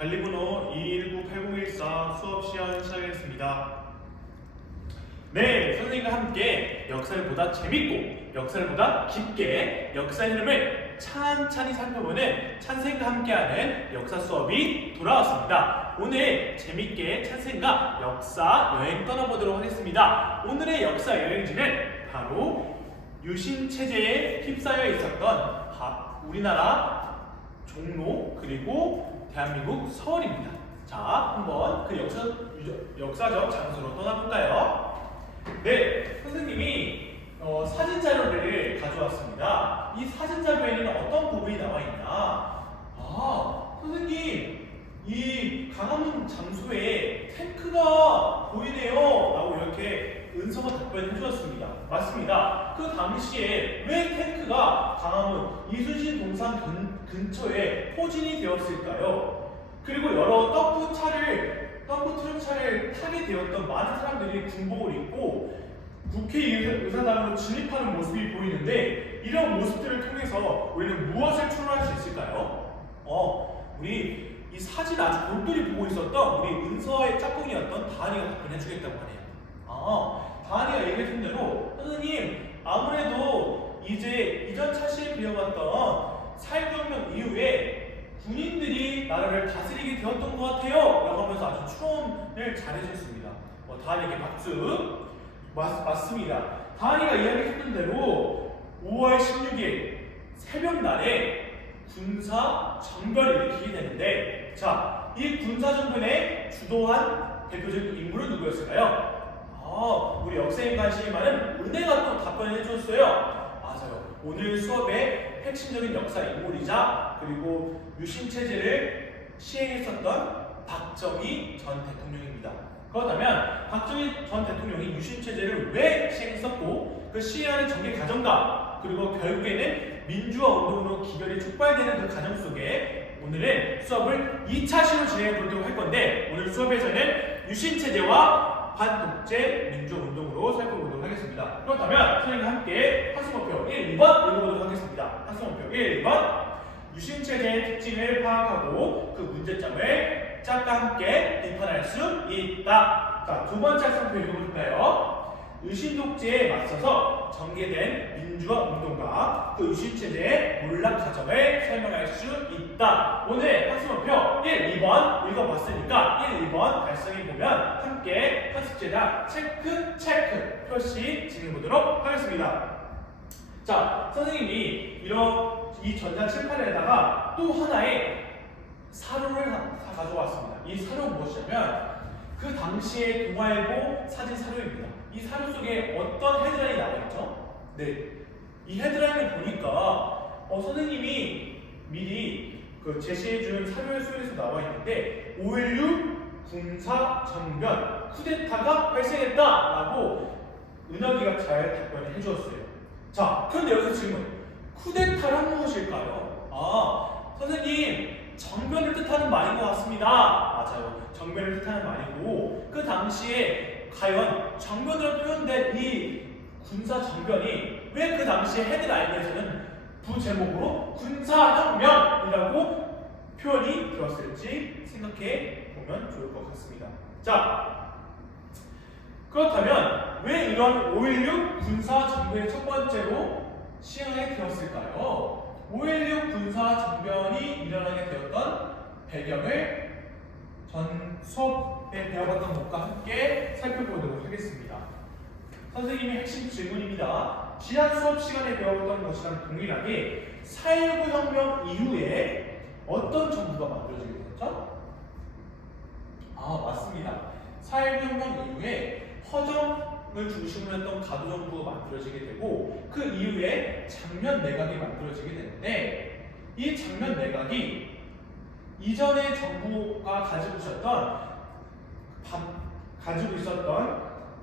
관리번호 219-8014 수업 시간 시작하겠습니다. 네, 선생님과 함께 역사를 보다 재밌고 역사를 보다 깊게 역사의 흐름을 찬찬히 살펴보는 찬생과 함께하는 역사 수업이 돌아왔습니다. 오늘 재밌게 찬생과 역사 여행 떠나보도록 하겠습니다. 오늘의 역사 여행지는 바로 유신체제에 휩싸여 있었던 우리나라 종로 그리고 대한민국 서울입니다. 자, 한번 그 역사적 장소로 떠나볼까요? 네, 선생님이 사진 자료를 가져왔습니다. 이 사진 자료에는 어떤 부분이 나와 있나? 선생님, 이 강화문 장소에 탱크가 보이네요. 라고 이렇게 은서가 답변해 주었습니다. 맞습니다. 그 당시에 왜 탱크가 강화문 이순신 동상 근처에 포진이 되었을까요? 그리고 여러 덤프 트럭차를 타게 되었던 많은 사람들이 군복을 입고 국회의사당으로 진입하는 모습이 보이는데, 이런 모습들을 통해서 우리는 무엇을 추론할 수 있을까요? 우리 이 사진 아주 골똘히 보고 있었던 우리 은서의 짝꿍이었던 다한이가 답변해주겠다고 하네요. 다한이가 얘기해준 대로 선생님, 아무래도 이제 이전 차시에 비어갔던 사회혁명 이후에 군인들이 나라를 다스리게 되었던 것 같아요 라고 하면서 아주 추론을 잘해줬습니다. 다한이에게 박수. 맞습니다. 다한이가 이야기했던 대로 5월 16일 새벽날에 군사 정변이 일으키게 되는데, 자, 이 군사 정변에 주도한 대표적인 인물은 누구였을까요? 우리 역사에 관심이 많은 은혜가 또 답변을 해줬어요. 맞아요. 오늘 수업의 핵심적인 역사 인물이자 그리고 유신체제를 시행했었던 박정희 전 대통령입니다. 그렇다면 박정희 전 대통령이 유신체제를 왜 시행했었고 그 시행하는 전개 과정과 그리고 결국에는 민주화 운동으로 기별이 촉발되는 그 과정 속에 오늘은 수업을 2차시로 진행해 보도록 할 건데, 오늘 수업에서는 유신체제와 반독재 민주화 운동으로 살펴보도록 하겠습니다. 그렇다면 선생님과 함께 학습목표 1, 2번 읽어보도록 하겠습니다. 학습목표 1, 2번 유신체제의 특징을 파악하고 그 문제점을 짝과 함께 비판할 수 있다. 자, 두 번째 학습목표 읽어볼까요? 유신독재에 맞서서 전개된 민주화 운동과 그 유신체제의 몰락 과정을 설명할 수 있다. 오늘 학습목표 1, 2번 읽어봤으니까 1, 2번 달성해보면 함께 학습제다 체크 표시 진행해보도록 하겠습니다. 자, 선생님이 이 전자 칠판에다가 또 하나의 사료를 가져왔습니다. 이 사료는 무엇이냐면 그 당시의 동아일보 사진 사료입니다. 이 사료 속에 어떤 헤드라인이 나와 있죠? 네, 이 헤드라인을 보니까 선생님이 미리 제시해준 사료 속에서 나와 있는데 5.16 군사 정변 쿠데타가 발생했다라고 은혁이가 잘 답변을 해주었어요. 자, 그런데 여기서 질문, 쿠데타란 무엇일까요? 선생님, 정변을 뜻하는 말인 것 같습니다. 맞아요. 정변을 뜻하는 말이고, 그 당시에 과연 정변으로 표현된 이 군사 정변이 왜 그 당시에 헤드라인에서는 부제목으로 군사혁명이라고 표현이 되었을지 생각해 보면 좋을 것 같습니다. 자, 그렇다면 왜 이런 5.16 군사 정변이 첫 번째로 시행하게 되었을까요? 5.16 군사 정변이 일어나게 되었던 배경을 전 수업에 배워봤던 것과 함께 살펴보도록 하겠습니다. 선생님의 핵심 질문입니다. 지난 수업 시간에 배워봤던 것이랑 동일하게 4.19 혁명 이후에 어떤 정부가 만들어지게 되었죠? 맞습니다. 4.19 혁명 이후에 허정을 중심으로 했던 가도정부가 만들어지게 되고, 그 이후에 장면 내각이 만들어지게 되는데, 이 장면 내각이 이전의 정부가 가지고 있었던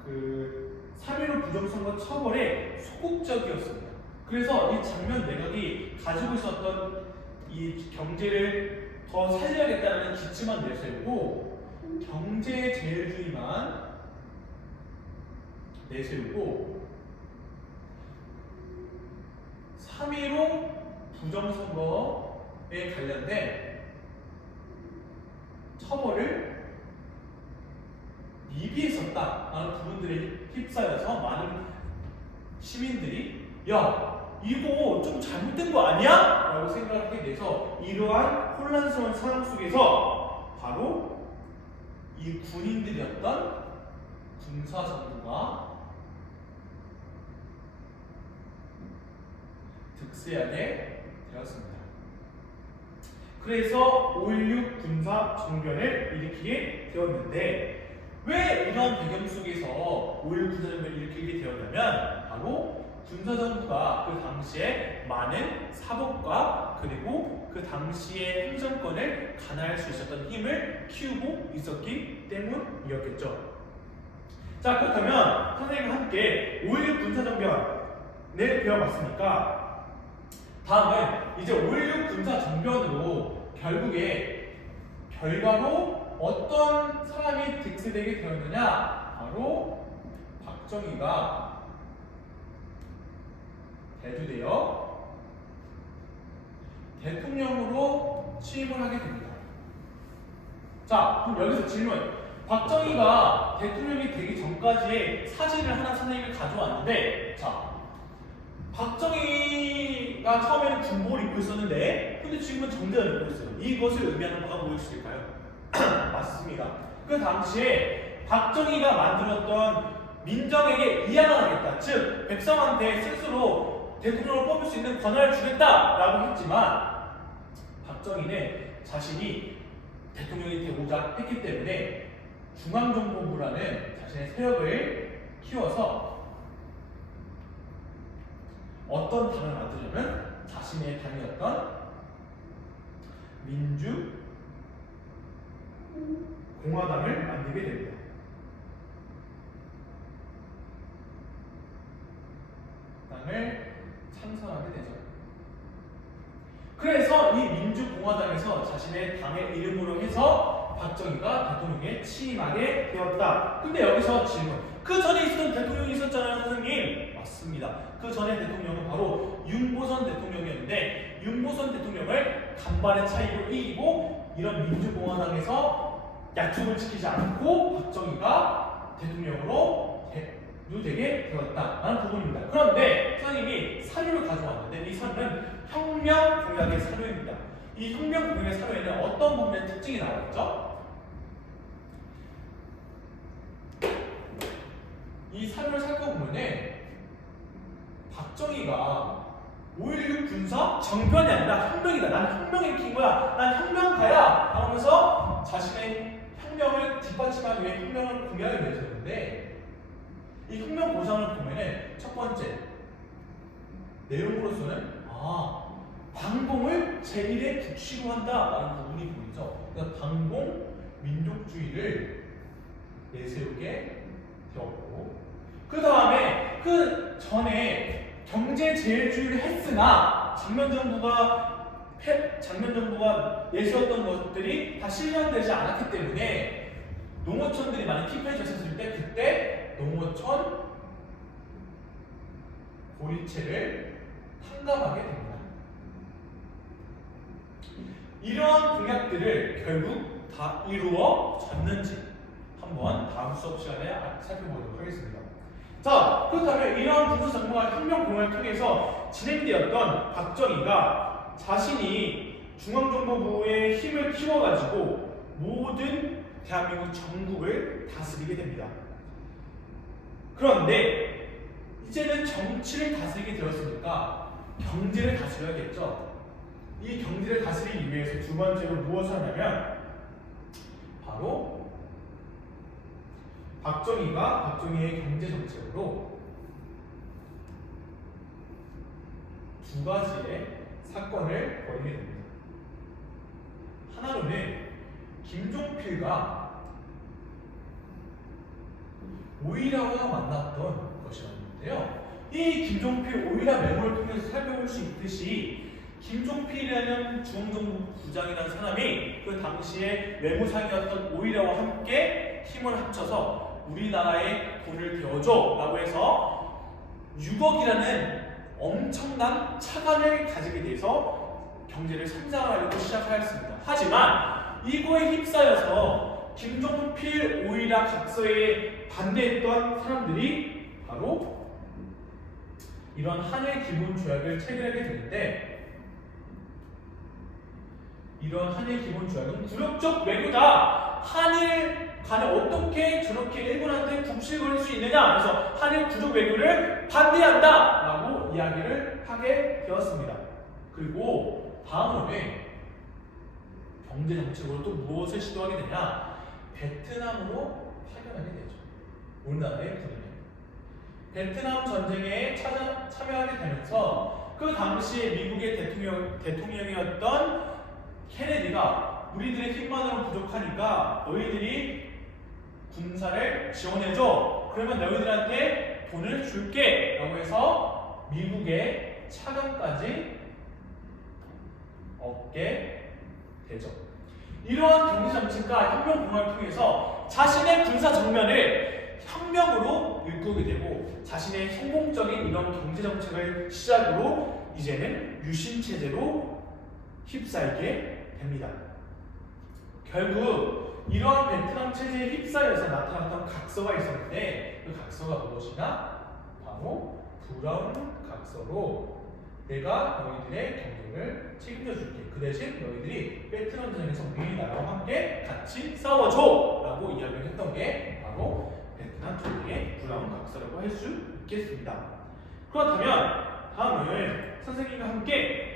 그 3.15 부정선거 처벌에 소극적이었습니다. 그래서 이 장면 내각이 가지고 있었던 이 경제를 더 살려야겠다는 기치만 내세우고 경제제일주의만 내세우고 3.15 부정선거에 관련된 처벌을 미비했었다라는 부분들에 휩싸여서 많은 시민들이 야 이거 좀 잘못된 거 아니야? 라고 생각하게 돼서 이러한 혼란스러운 상황 속에서 바로 이 군인들이었던 군사정부가 득세하게 되었습니다. 그래서 5.16 군사정변을 일으키게 되었는데 왜 이런 배경 속에서 5.16 군사정변을 일으키게 되었냐면 바로 군사정부가 그 당시에 많은 사법과 그리고 그 당시의 행정권을 관할할 수 있었던 힘을 키우고 있었기 때문이었겠죠. 자, 그렇다면 선생님과 함께 5.16 군사정변을 배워봤으니까 다음은 이제 5.16 군사정변으로 결국에 결과로 어떤 사람이 득세되게 되었느냐? 바로 박정희가 대두되어 대통령으로 취임을 하게 됩니다. 자, 그럼 여기서 질문. 박정희가 대통령이 되기 전까지의 사진을 하나 선생님이 가져왔는데, 자, 박정희가 처음에는 군복을 입고 있었는데, 근데 지금은 정장을 입고 있어요. 이것을 의미하는 바가 무엇일까요? 맞습니다. 그 당시에 박정희가 만들었던 민정에게 이양을 하겠다. 즉, 백성한테 스스로 대통령을 뽑을 수 있는 권한을 주겠다라고 했지만 박정희는 자신이 대통령이 되고자 했기 때문에 중앙정보부라는 자신의 세력을 키워서 어떤 당을 만들려면 자신의 당이었던 민주공화당을 만들게 됩니다. 당을 창설하게 되죠. 그래서 이 민주공화당에서 자신의 당의 이름으로 해서 박정희가 대통령에 취임하게 되었다. 근데 여기서 질문. 그 전에 있었던 대통령이 있었잖아요, 선생님. 맞습니다. 그 전에 대통령은 바로 윤보선 대통령이었는데 윤보선 대통령을 간발의 차이로 이기고 이런 민주공화당에서 약속을 지키지 않고 박정희가 대통령으로 되게 되었다라는 부분입니다. 그런데 선생님이 사료를 가져왔는데 이 사료는 혁명 공약의 사료입니다. 이 혁명 공약의 사료에는 어떤 부분의 특징이 나왔죠? 이 사료를 살펴보면 박정희가 5.16 군사 정변이 아니라 혁명이다. 난 혁명을 일으킨 거야. 난 혁명가야. 하면서 자신의 혁명을 뒷받침하기 위해 혁명을 공약을 내셨는데 이 혁명 보상을 보면은 첫 번째 내용으로서는 방공을 제1의 국시로 한다라는 부분이 보이죠. 그러니까 방공 민족주의를 내세우게 되었고 그 다음에 그 전에 경제 제일주의를 했으나 장면 정부가 내세웠던 것들이 다 실현되지 않았기 때문에 농어촌들이 많이 피폐해졌을 때 그때 농어촌 고리체를 탕감하게 됩니다. 이러한 공약들을 결국 다 이루어졌는지 한번 다음 수업 시간에 살펴보도록 하겠습니다. 자, 그렇다면 이러한 군사정부와 혁명 공약을 통해서 진행되었던 박정희가 자신이 중앙정보부의 힘을 키워가지고 모든 대한민국 전국을 다스리게 됩니다. 그런데 이제는 정치를 다스리게 되었으니까 경제를 다스려야겠죠. 이 경제를 다스리기 위해서 두 번째로 무엇을 하냐면 바로 박정희의 경제 정책으로 두 가지의 사건을 벌이게 됩니다. 하나로는 김종필과 오이라와 만났던 것이었는데요. 이 김종필 오이라 메모를 통해서 살펴볼 수 있듯이 김종필이라는 중앙정부 부장이라는 사람이 그 당시에 외무상이었던 오이라와 함께 힘을 합쳐서 우리나라에 돈을 대어줘 라고 해서 6억이라는 엄청난 차관을 가지게 돼서 경제를 성장하려고 시작하였습니다. 하지만 이거에 휩싸여서 김종필 오이라 각서에 반대했던 사람들이 바로 이런 한일 기본 조약을 체결하게 되는데, 이런 한일 기본 조약은 굴욕적 외교다. 한일 간에 어떻게 저렇게 일본한테 굽실거릴 수 있느냐. 그래서 한일 구족 외교를 반대한다라고 이야기를 하게 되었습니다. 그리고 다음으로는 경제 정책으로 또 무엇을 시도하게 되냐? 베트남으로 파견하게 되죠. 우리나라의 군인을 베트남 전쟁에 참여하게 되면서 그 당시에 미국의 대통령이었던 케네디가 우리들의 힘만으로 부족하니까 너희들이 군사를 지원해줘. 그러면 너희들한테 돈을 줄게. 라고 해서 미국의 차관까지 얻게 되죠. 이러한 경제정책과 혁명공화를 통해서 자신의 군사 정면을 혁명으로 일구게 되고, 자신의 성공적인 이런 경제정책을 시작으로 이제는 유신체제로 휩싸이게 됩니다. 결국 이러한 베트남 체제에 휩싸여서 나타났던 각서가 있었는데, 그 각서가 무엇이냐? 바로 브라운 각서로 내가 너희들의 경쟁을 책임져 줄게. 그 대신 너희들이 베트남 전쟁에서 우리 나라와 함께 같이 싸워줘! 라고 이야기를 했던 게 바로 베트남 전쟁의 브라운 각서라고 할 수 있겠습니다. 그렇다면 다음은 선생님과 함께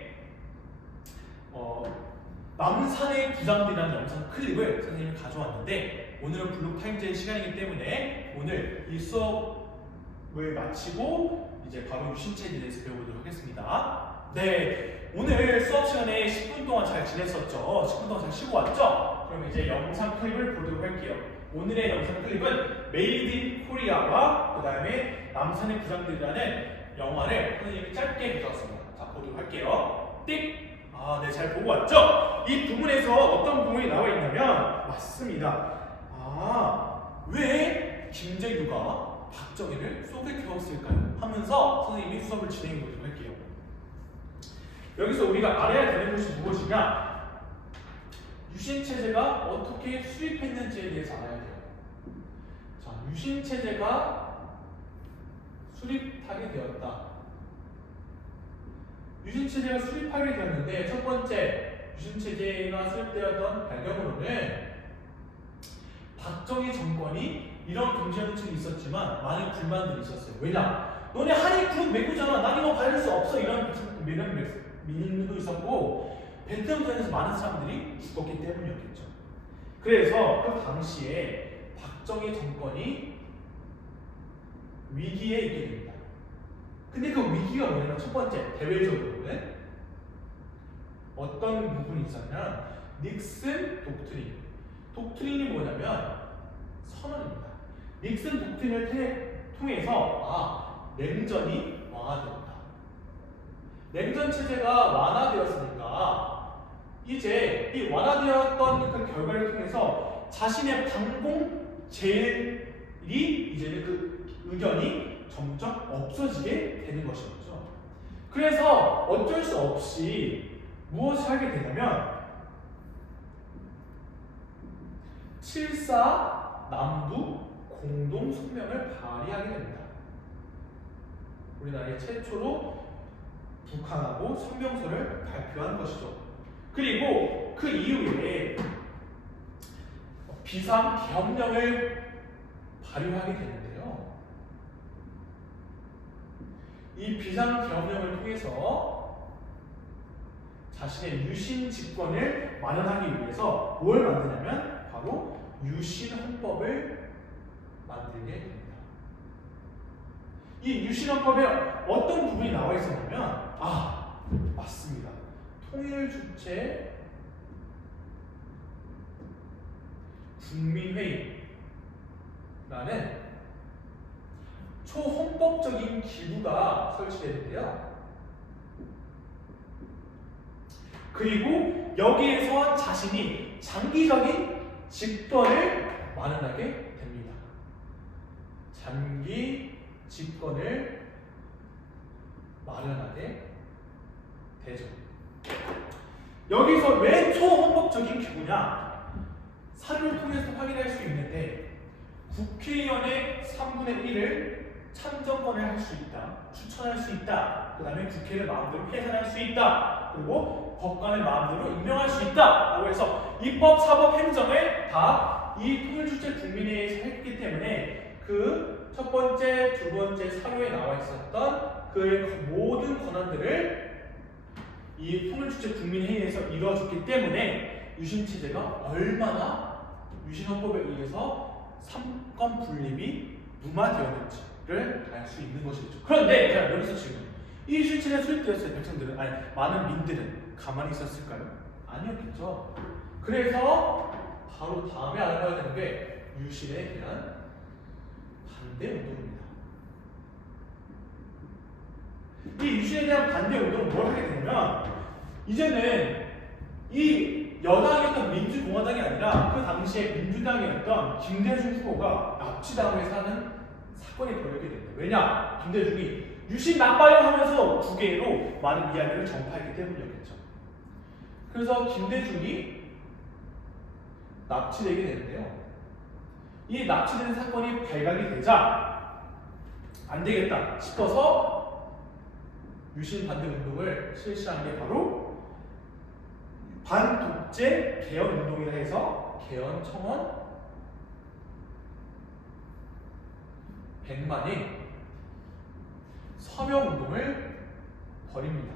남산의 부장들이라는 영상 클립을 선생님이 가져왔는데, 오늘은 블록타임즈의 시간이기 때문에 오늘 이 수업을 마치고 이제 바로 유신체제에 대해서 배워보도록 하겠습니다. 네, 오늘 수업 시간에 10분 동안 잘 지냈었죠? 10분 동안 잘 쉬고 왔죠? 그럼 이제 영상 클립을 보도록 할게요. 오늘의 영상 클립은 메이드 인 코리아와 그 다음에 남산의 부장들이라는 영화를 선생님이 짧게 가져왔습니다. 자, 보도록 할게요. 띡! 아, 네, 잘 보고 왔죠? 이 부분에서 어떤 부분이 나와 있냐면, 맞습니다. 아, 왜 김재규가 박정희를 속에 태웠을까요? 하면서 선생님이 수업을 진행해 보도록 할게요. 여기서 우리가 알아야 되는 것이 무엇이냐? 유신체제가 어떻게 수립했는지에 대해서 알아야 돼요. 자, 유신체제가 수립하게 되었다. 유신체제가 수립하게 되었는데, 첫 번째 유신체제가 수립되었던 배경으로는 박정희 정권이 이런 경제정책이 있었지만 많은 불만들이 있었어요. 왜냐? 너네 한일 구족 외교잖아. 난 이거 받을 수 없어. 이런 민심도 있었고, 베트남전에서 많은 사람들이 죽었기 때문이었겠죠. 그래서 그 당시에 박정희 정권이 위기에 있게 됩니다. 근데 그 위기가 뭐냐면, 첫 번째, 대외적으로는 어떤 부분이 있었냐면 닉슨 독트린. 독트린이 뭐냐면 선언입니다. 닉슨 독트린을 통해서 냉전이 완화되었다. 냉전 체제가 완화되었으니까 이제 이 완화되었던 그 결과를 통해서 자신의 반공 제일이 이제는 그 의견이 점점 없어지게 되는 것이었죠. 그래서 어쩔 수 없이 무엇을 하게 되냐면 7.4 남북 공동성명을 발의하게 됩니다. 우리나라의 최초로 북한하고 성명서를 발표한 것이죠. 그리고 그 이후에 비상계엄령을 발효하게 되는데요. 이 비상계엄령을 통해서 자신의 유신 집권을 마련하기 위해서 뭘 만드냐면 바로 유신헌법을 만들게 됩니다. 이 유신헌법에 어떤 부분이 나와 있었냐면, 맞습니다. 통일주체 국민회의라는 초헌법적인 기구가 설치되는데요. 그리고 여기에서 자신이 장기적인 집권을 마련하게 됩니다. 장기 집권을 마련하게 되죠. 여기서 왜 초헌법적인 기구냐? 사료를 통해서 확인할 수 있는데 국회의원의 3분의 1을 참정권을 할 수 있다, 추천할 수 있다, 그 다음에 국회를 마음대로 해산할 수 있다, 그리고 법관을 마음대로 임명할 수 있다 라고 해서 입법, 사법, 행정을 다 이 통일주체 국민회의에서 했기 때문에 그 첫 번째, 두 번째 사료에 나와 있었던 그 모든 권한들을 이 통일주체 국민회의에서 이루어졌기 때문에 유신체제가 얼마나 유신헌법에 의해서 삼권 분립이 무마되었는지를 알 수 있는 것이죠. 그런데 자, 여기서 지금 이 유신체제가 수립되었을 때 백성들은, 아니 많은 민들은 가만히 있었을까요? 아니었겠죠. 그래서 바로 다음에 알아봐야 되는 게 유신에 대한 반대 운동입니다. 이 유신에 대한 반대 운동은 뭘 하게 되냐면 이제는 이 여당이었던 민주공화당이 아니라 그 당시에 민주당이었던 김대중 후보가 납치당해서 하는 사건이 벌어지게 됩니다. 왜냐? 김대중이 유신 나빠요 하면서 두 개로 많은 이야기를 전파했기 때문이었겠죠. 그래서 김대중이 납치되게 되는데요. 이 납치된 사건이 발각이 되자 안 되겠다 싶어서 유신 반대 운동을 실시한 게 바로 반독재 개헌 운동이라 해서 개헌 청원 100만의 서명 운동을 벌입니다.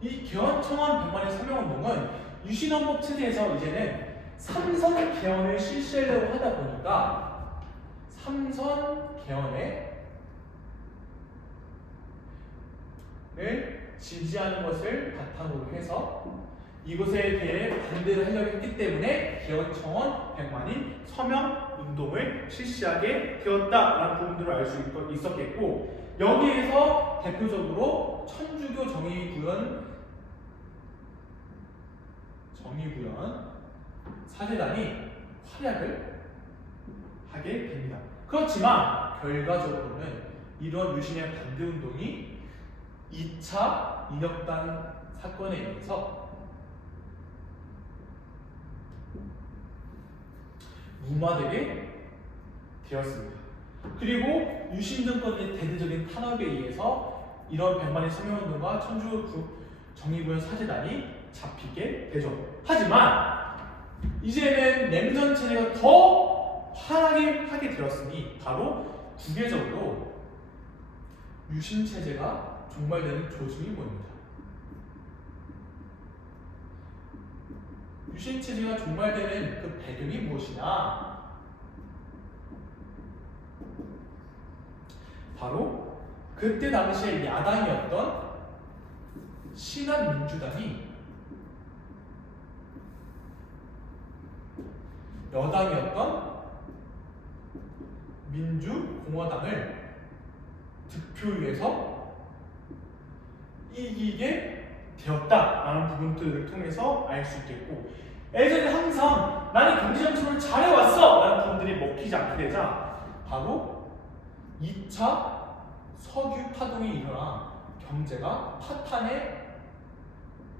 이 개헌 청원 100만의 서명 운동은 유신헌법 체제에서 이제는 3선 개헌을 실시하려고 하다 보니까 3선 개헌을 지지하는 것을 바탕으로 해서 이것에 대해 반대를 하려고 했기 때문에 개헌 청원 100만인 서명 운동을 실시하게 되었다라는 부분들을 알 수 있었겠고, 여기에서 대표적으로 천주교 정의구현 사제단이 활약을 하게 됩니다. 그렇지만 결과적으로는 이런 유신의 반대 운동이 2차 인혁단 사건에 의해서 무마되게 되었습니다. 그리고 유신 정권의 대대적인 탄압에 의해서 이런 100만의 서명운동과 천주교 정의구현 사제단이 잡히게 되죠. 하지만 이제는 냉전 체제가 더 화하게 하게 되었으니 바로 국외적으로 유신 체제가 종말되는 조짐이 보입니다. 유신 체제가 종말되는 그 배경이 무엇이냐? 바로 그때 당시에 야당이었던 신한민주당이 여당이었던 민주공화당을 득표율에서 이기게 되었다라는 부분들을 통해서 알 수 있겠고, 예전에 항상 나는 경제정책을 잘해왔어 라는 부분들이 먹히지 않게 되자 바로 2차 석유 파동이 일어나 경제가 파탄에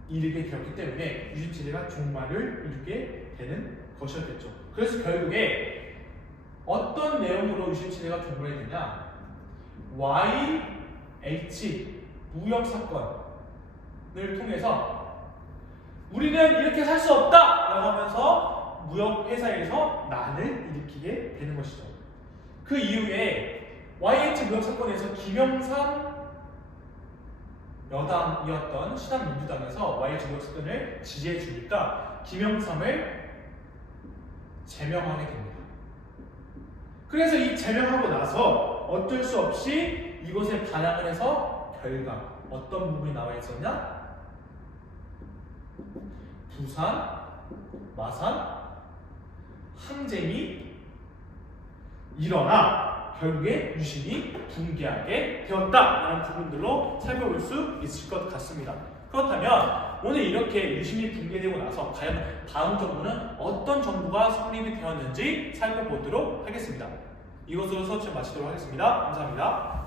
이르게 되었기 때문에 유신체제가 종말을 이루게 되는 것이었겠죠. 그래서 결국에 어떤 내용으로 유신체제가 종말이 되냐, YH 무역사건을 통해서 우리는 이렇게 살 수 없다 라고 하면서 무역회사에서 난을 일으키게 되는 것이죠. 그 이후에 YH 무역사건에서 김영삼 여당이었던 신한민주당에서 YH 무역사건을 지지해 주니까 김영삼을 제명하게 됩니다. 그래서 이 제명하고 나서 어쩔 수 없이 이것에 반항을 해서 결과 어떤 부분이 나와 있었냐? 부산, 마산 항쟁이 일어나 결국에 유신이 붕괴하게 되었다라는 부분들로 살펴볼 수 있을 것 같습니다. 그렇다면 오늘 이렇게 유신이 붕괴되고 나서 과연 다음 정부는 어떤 정부가 성립이 되었는지 살펴보도록 하겠습니다. 이것으로 수업 시간 마치도록 하겠습니다. 감사합니다.